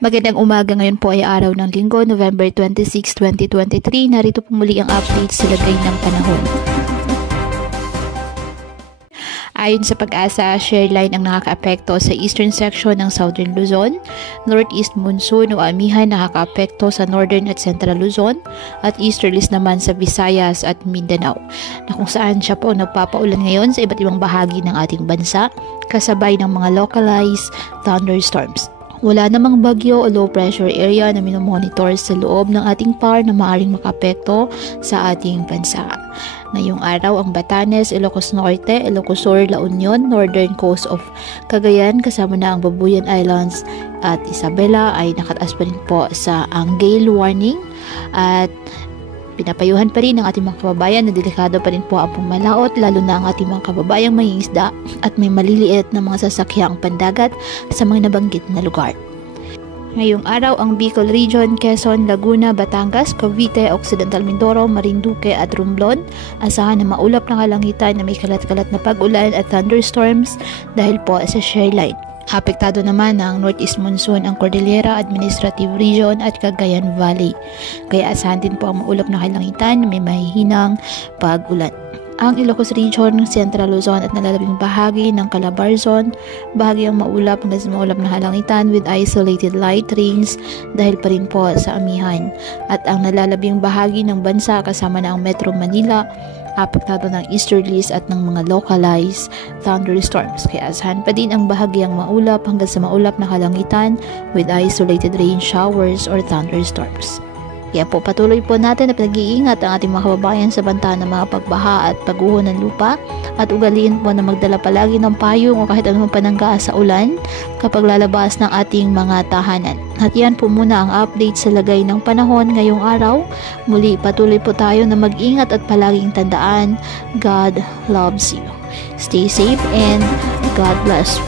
Magandang umaga, ngayon po ay araw ng Linggo, November 26, 2023. Narito po muli ang update sa lagay ng panahon. Ayon sa Pag-asa, shear line ang nakakaapekto sa eastern section ng Southern Luzon, northeast monsoon o amihan nakakaapekto sa northern at central Luzon, at easterlies naman sa Visayas at Mindanao, na kung saan siya po nagpapaulan ngayon sa iba't ibang bahagi ng ating bansa, kasabay ng mga localized thunderstorms. Wala namang bagyo o low pressure area na minomonitor sa loob ng ating PAR na maaaring makapekto sa ating bansa. Ngayong araw, ang Batanes, Ilocos Norte, Ilocos Sur, La Union, Northern Coast of Cagayan, kasama na ang Babuyan Islands at Isabela ay nakataas pa rin po sa ang gale warning, at pinapayuhan pa rin ng ating mga kababayan na delikado pa rin po ang pumalaot, lalo na ang ating mga kababayang mangingisda at may maliliit na mga sasakyang pandagat sa mga nabanggit na lugar. Ngayong araw, ang Bicol Region, Quezon, Laguna, Batangas, Cavite, Occidental Mindoro, Marinduque at Romblon, asahan na maulap na kalangitan na may kalat-kalat na pag-ulan at thunderstorms dahil po sa shear line. Apektado naman ng northeast monsoon ang Cordillera Administrative Region at Cagayan Valley. Kaya asahan din po ang maulap na kalangitan na may mahihinang pag-ulan. Ang Ilocos Region, Central Luzon at nalalabing bahagi ng Calabarzon, bahagyang maulap hanggang sa maulap na kalangitan with isolated light rains dahil pa rin po sa amihan. At ang nalalabing bahagi ng bansa kasama na ang Metro Manila, apektado ng easterlies at ng mga localized thunderstorms. Kaya asahan pa din ang bahagyang maulap hanggang sa maulap na kalangitan with isolated rain showers or thunderstorms. Kaya po patuloy po natin na pinag-iingat ang ating mga kababayan sa banta ng mga pagbaha at pagguho ng lupa, at ugaliin po na magdala palagi ng payong o kahit anumang panangga sa ulan kapag lalabas ng ating mga tahanan. At yan po muna ang update sa lagay ng panahon ngayong araw. Muli patuloy po tayo na mag-ingat at palaging tandaan, God loves you. Stay safe and God bless.